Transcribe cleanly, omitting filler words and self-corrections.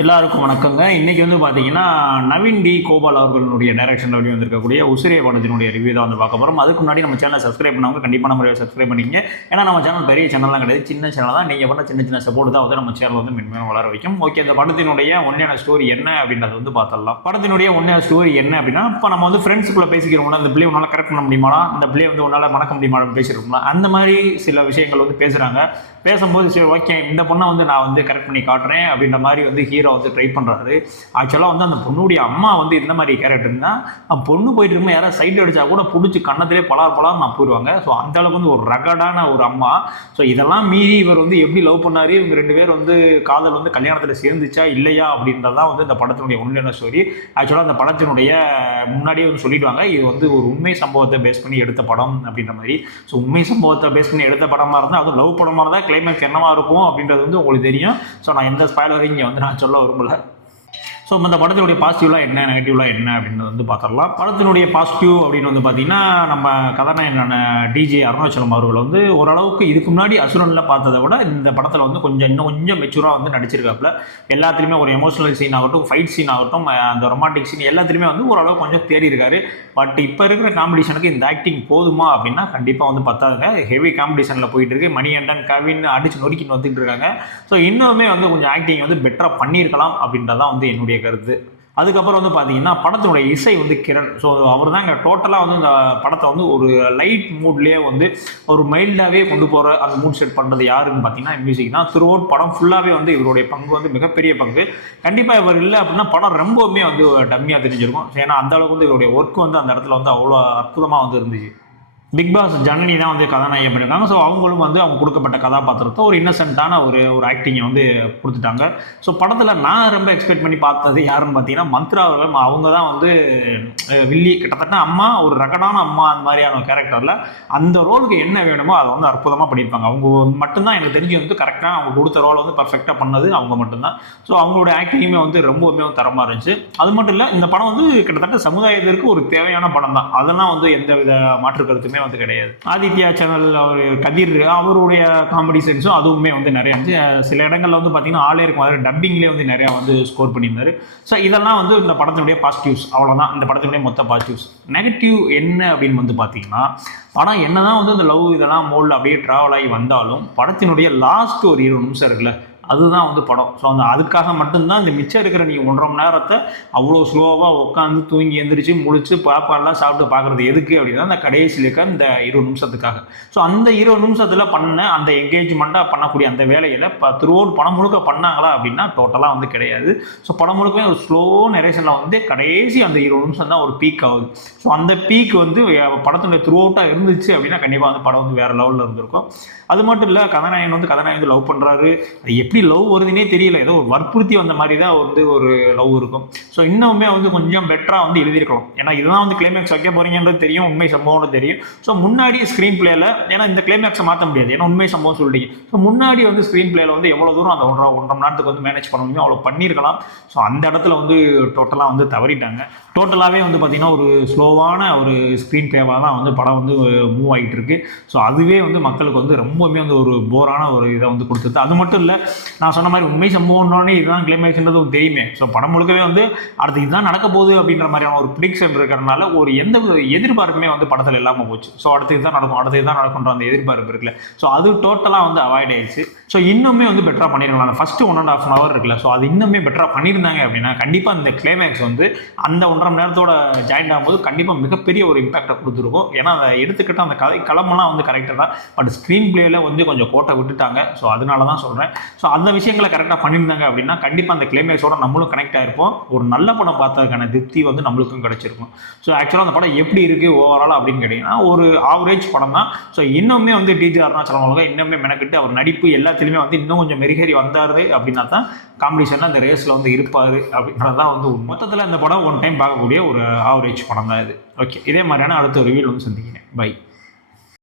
எல்லாருக்கும் வணக்கங்க. இன்னைக்கு வந்து பார்த்தீங்கன்னா, நவீன் டி. கோபால் அவர்களுடைய டைரக்ஷன்ல வெளிவந்திருக்கக்கூடிய உசிறிய படத்தினுடைய ரிவ்யூ தான் வந்து பார்க்க போறோம். அதுக்கு முன்னாடி நம்ம சேனலை சப்ஸ்கிரைப் பண்ணவங்க கண்டிப்பான முறையில் சப்ஸ்கிரைப் பண்ணிக்கங்க. ஏன்னா நம்ம சேனல் பெரிய சேனல்லாம் கிடையாது. சின்ன சேனல் தான். நீங்க பண்ண சின்ன சின்ன சப்போர்ட் தான் வந்து நம்ம சேனல் வந்து மென்மேலும் வளர வைக்கும். ஓகே, இந்த படத்தினுடைய உண்மையான ஸ்டோரி என்ன அப்படின்றத வந்து பார்த்துடலாம். படத்தினுடைய உண்மையான ஸ்டோரி என்ன அப்படின்னா, இப்போ நம்ம வந்து ஃப்ரெண்ட்ஸுக்குள்ள பேசிக்கிறோம்ல, இந்த பிள்ளையை உன்னால கரெக்ட் பண்ண முடியுமா, இந்த பிள்ளையை வந்து உன்னால மறக்க முடியுமா பேசியிருக்கோம்ல, அந்த மாதிரி சில விஷயங்கள் வந்து பேசுறாங்க. பேசும்போது சரி ஓகே, இந்த பொண்ணை வந்து நான் வந்து கரெக்ட் பண்ணி காட்டுறேன் அப்படின்ற மாதிரி வந்து ஹீரோ வந்து ட்ரை பண்ணுறாரு. ஆக்சுவலாக வந்து அந்த பொண்ணுடைய அம்மா வந்து இந்த மாதிரி கேரக்டர்னா, பொண்ணு போயிட்டு இருக்கும்போது யாராவது சைட் அடிச்சா கூட பிடிச்சி கண்ணத்திலே பலார் நான் போயிடுவாங்க. ஸோ அந்த அளவுக்கு வந்து ஒரு ரகடான ஒரு அம்மா. ஸோ இதெல்லாம் மீறி இவர் வந்து எப்படி லவ் பண்ணாரு, இவங்க ரெண்டு பேர் வந்து காதல் வந்து கல்யாணத்தில் சேர்ந்துச்சா இல்லையா அப்படின்றதான் வந்து இந்த படத்தினுடைய உண்மையான ஸ்டோரி. ஆக்சுவலாக அந்த படத்தினுடைய முன்னாடியே வந்து சொல்லிடுவாங்க, இது வந்து ஒரு உண்மை சம்பவத்தை பேஸ் பண்ணி எடுத்த படம் அப்படின்ற மாதிரி. ஸோ உண்மை சம்பவத்தை பேஸ் பண்ணி எடுத்த படமாக இருந்தால் அதுவும் லவ் படமாக இருந்தால் கிளைமேக்ஸ் என்னவா இருக்கும் அப்படின்றது வந்து உங்களுக்கு தெரியும். ஸோ நான் எந்த ஸ்பாய்லரையும் இங்கே வந்து நான் சொல்ல விரும்பல. ஸோ இந்த படத்தினுடைய பாசிட்டிவ்லாம் என்ன, நெகட்டிவ்லாம் என்ன அப்படின்னு வந்து பார்த்துடலாம். படத்தினுடைய பாசிட்டிவ் அப்படின்னு வந்து பார்த்தீங்கன்னா, நம்ம கதாநாயகனான டிஜே அருணாச்சலம் அவர்கள் வந்து ஓரளவுக்கு இதுக்கு முன்னாடி அசுரனில் பார்த்ததை விட இந்த படத்தில் வந்து இன்னும் கொஞ்சம் மெச்சூராக வந்து நடிச்சிருக்காப்புல. எல்லாத்துலேயுமே ஒரு எமோஷனல் சீன் ஆகட்டும், ஃபைட் சீன் ஆகட்டும், அந்த ரொமான்டிக் சீன் எல்லாத்துலேயுமே வந்து ஓரளவுக்கு கொஞ்சம் தேடி இருக்காரு. பட் இப்போ இருக்கிற காம்படிஷனுக்கு இந்த ஆக்டிங் போதுமா அப்படின்னா கண்டிப்பாக வந்து பத்தாதுங்க. ஹெவி காம்படிஷனில் போயிட்டு இருக்கு. மணிகண்டன், கவின் அடிச்சு நொறுக்கின்னு வந்துட்டு இருக்காங்க. ஸோ இன்னுமே வந்து கொஞ்சம் ஆக்டிங் வந்து பெட்டராக பண்ணியிருக்கலாம் அப்படின்றதான் வந்து என்னுடைய கருத்து. அதுக்கப்புறம் வந்து பார்த்தீங்கன்னா, படத்தினுடைய இசை வந்து கிரண். ஸோ அவர் தான் இங்கே டோட்டலாக வந்து இந்த படத்தை வந்து ஒரு லைட் மூட்லேயே வந்து ஒரு மைல்டாகவே கொண்டு போகிற அந்த மூட் செட் பண்ணுறது யாருன்னு பார்த்தீங்கன்னா மியூசிக் தான். த்ரூ அவுட் படம் ஃபுல்லாகவே வந்து இவருடைய பங்கு வந்து மிகப்பெரிய பங்கு. கண்டிப்பாக இவர் இல்லை அப்படின்னா படம் ரொம்பவுமே வந்து டம்மியாக தெரிஞ்சிருக்கும். ஏன்னா அந்தளவுக்கு வந்து இவருடைய ஒர்க் வந்து அந்த இடத்துல வந்து அவ்வளோ அற்புதமாக வந்து இருந்துச்சு. பிக் பாஸ் ஜனனி தான் வந்து கதாநாயகம் பண்ணியிருக்காங்க. ஸோ அவங்களும் வந்து அவங்க கொடுக்கப்பட்ட கதாபாத்திரத்தை ஒரு இன்னசென்ட்டான ஒரு ஆக்டிங்கை வந்து கொடுத்துட்டாங்க. ஸோ படத்தில் நான் ரொம்ப எக்ஸ்பெக்ட் பண்ணி பார்த்தது யாருன்னு பார்த்தீங்கன்னா மந்த்ரா அவர்கள். அவங்க தான் வந்து வில்லி, கிட்டத்தட்ட அம்மா, ஒரு ரகடான அம்மா அந்த மாதிரியான ஒரு கேரக்டரில் அந்த ரோலுக்கு என்ன வேணுமோ அதை வந்து அற்புதமாக பண்ணியிருப்பாங்க. அவங்க மட்டும்தான் எனக்கு தெரிஞ்சு வந்து கரெக்டாக அவங்க கொடுத்த ரோலை வந்து பர்ஃபெக்டாக பண்ணது அவங்க மட்டும்தான். ஸோ அவங்களோட ஆக்டிங்குமே வந்து ரொம்பவுமே தரமாக இருந்துச்சு. அது மட்டும் இல்லை, இந்த படம் வந்து கிட்டத்தட்ட சமுதாயத்திற்கு ஒரு தேவையான படம் தான். அதெல்லாம் வந்து எந்த வித மாற்று கருத்துமே வந்து கிடையாது. ஆதித்யா சேனல் அவர் கதிர் அவருடைய காமெடி சென்ஸும் அதுவுமே வந்து நிறைய இருந்துச்சு. சில இடங்கள்ல வந்து பார்த்தீங்கன்னா ஆளே இருக்கும், அதாவது டப்பிங்லேயே வந்து நிறையா வந்து ஸ்கோர் பண்ணியிருந்தாரு. ஸோ இதெல்லாம் வந்து இந்த படத்தினுடைய பாசிட்டிவ்ஸ். அவ்வளோதான் இந்த படத்தினுடைய மொத்த பாசிட்டிவ்ஸ். நெகட்டிவ் என்ன அப்படின்னு வந்து பார்த்தீங்கன்னா, படம் என்னதான் வந்து இந்த லவ் இதெல்லாம் மோடில் அப்படியே ட்ராவல் ஆகி வந்தாலும் படத்தினுடைய லாஸ்ட் ஒரு 20 நிமிஷம் இருக்குல்ல, அதுதான் வந்து படம். ஸோ அதுக்காக மட்டும்தான் இந்த மிச்சம் இருக்கிற நீங்கள் 1.5 மணி நேரத்தை அவ்வளோ ஸ்லோவாக உட்காந்து தூங்கி எந்திரிச்சு முடிச்சு பாப்பாலாம் சாப்பிட்டு பார்க்குறது எதுக்கு அப்படின்னா அந்த கடைசியில் இருக்க இந்த 20 நிமிஷத்துக்காக. ஸோ அந்த 20 நிமிஷத்தில் பண்ண அந்த என்கேஜ்மெண்ட்டாக பண்ணக்கூடிய அந்த வேலையில் த்ரூஅவுட் படம் முழுக்க பண்ணாங்களா அப்படின்னா டோட்டலாக வந்து கிடையாது. ஸோ படம் முழுக்க ஒரு ஸ்லோ நரேஷனில் வந்து கடைசி அந்த 20 நிமிஷம் தான் ஒரு பீக் ஆகுது. ஸோ அந்த பீக் வந்து படத்தினுடைய த்ரூஅவுட்டாக இருந்துச்சு அப்படின்னா கண்டிப்பாக வந்து படம் வந்து வேறு லெவலில் இருந்திருக்கும். அது மட்டும் இல்லை, கதாநாயகன் வந்து லவ் பண்ணுறாரு. அது எப்படி லவ் வருதுன்னே தெரியல, ஏதோ ஒரு வற்புறுத்தி வந்த மாதிரி தான் வந்து ஒரு லவ் இருக்கும். ஸோ இன்னுமே வந்து கொஞ்சம் பெட்டராக வந்து எழுதியிருக்கலாம். ஏன்னா இதுதான் வந்து கிளைமேக்ஸ் வைக்க போறீங்கன்றது தெரியும், உண்மை சம்பவம்னு தெரியும். ஸோ முன்னாடி ஸ்க்ரீன் பிளேல, ஏன்னா இந்த கிளைமேக்ஸை மாற்ற முடியாது, ஏன்னா உண்மை சம்பவம் சொல்லிட்டீங்க. ஸோ முன்னாடி வந்து ஸ்க்ரீன் பிளேல வந்து எவ்வளோ தூரம் அந்த 1.5 மணி நேரத்துக்கு வந்து மேனேஜ் பண்ண முடியுமோ அவ்வளோ பண்ணியிருக்கலாம். ஸோ அந்த இடத்துல வந்து டோட்டலாக வந்து தவறிட்டாங்க. டோட்டலாகவே வந்து பார்த்தீங்கன்னா ஒரு ஸ்லோவான ஒரு ஸ்க்ரீன் பிளேவாக தான் வந்து படம் வந்து மூவ் ஆகிட்டு இருக்கு. ஸோ அதுவே வந்து மக்களுக்கு வந்து ரொம்பவுமே வந்து ஒரு போரான ஒரு இதை வந்து கொடுத்தது. அது மட்டும் இல்லை, நான் சொன்ன மாதிரி உண்மை சம்பவம்னோடனே இதுதான் கிளைமேக்ஸ்ன்றது தெரியுமே. ஸோ படம் முழுக்கவே வந்து அடுத்து இதுதான் நடக்க போகுது அப்படின்ற மாதிரியான ஒரு ப்ரிடிக்ஷன் இருக்கிறதுனால ஒரு எந்த எதிர்பார்ப்புமே வந்து படத்தில் இல்லாமல் போச்சு. ஸோ அடுத்து இதுதான் நடக்கும், அடுத்து இதுதான் நடக்கும்ன்ற அந்த எதிர்பார்ப்பு இருக்குல்ல, ஸோ அது டோட்டலாக வந்து அவாய்ட் ஆயிடுச்சு. ஸோ இன்னுமே வந்து பெட்டராக பண்ணியிருக்கலாம். அந்த ஃபஸ்ட்டு 1.5 ஹவர் இருக்குல்ல, ஸோ அது இன்னுமே பெட்டராக பண்ணியிருந்தாங்க அப்படின்னா கண்டிப்பாக இந்த கிளைமேக்ஸ் வந்து அந்த 1.5 மணி நேரத்தோட ஜாயின் ஆகும்போது கண்டிப்பாக மிகப்பெரிய ஒரு இம்பாக்டை கொடுத்துருக்கும். ஏன்னா அதை எடுத்துக்கிட்ட அந்த கதை களமெல்லாம் வந்து கரெக்டாக தான், பட் ஸ்க்ரீன் பிளேயில் வந்து கொஞ்சம் கோட்டை விட்டுட்டாங்க. ஸோ அதனால தான் சொல்கிறேன். ஸோ அந்த விஷயங்களை கரெக்டாக பண்ணியிருந்தாங்க அப்படின்னா கண்டிப்பாக அந்த கிளைமேக்ஸோட நம்மளும் கனெக்ட் ஆகிருப்போம். ஒரு நல்ல படம் பார்த்ததுக்கான திருப்தி வந்து நம்மளுக்கும் கிடைச்சிருக்கும். ஸோ ஆக்சுவலாக அந்த படம் எப்படி இருக்குது ஓவரால் அப்படின்னு கேட்டிங்கன்னா ஒரு ஆவரேஜ் படம் தான். ஸோ இன்னுமே வந்து டிஜே அருணாச்சலம் அவர்கள் இன்னுமே மெனக்கிட்டு அவர் நடிப்பு எல்லாத்துலேயுமே வந்து இன்னும் கொஞ்சம் மெருகேறி வந்தார் அப்படின்னா தான் காம்படிஷனில் அந்த ரேஸில் வந்து இருப்பார் அப்படின்றது தான் வந்து மொத்தத்தில் இந்த படம் ஒன் டைம் பார்க்கக்கூடிய ஒரு ஆவரேஜ் படம் தான் இது. ஓகே, இதே மாதிரியான அடுத்த ரிவ்யூவில் வந்து சந்திக்கிறேன். பை.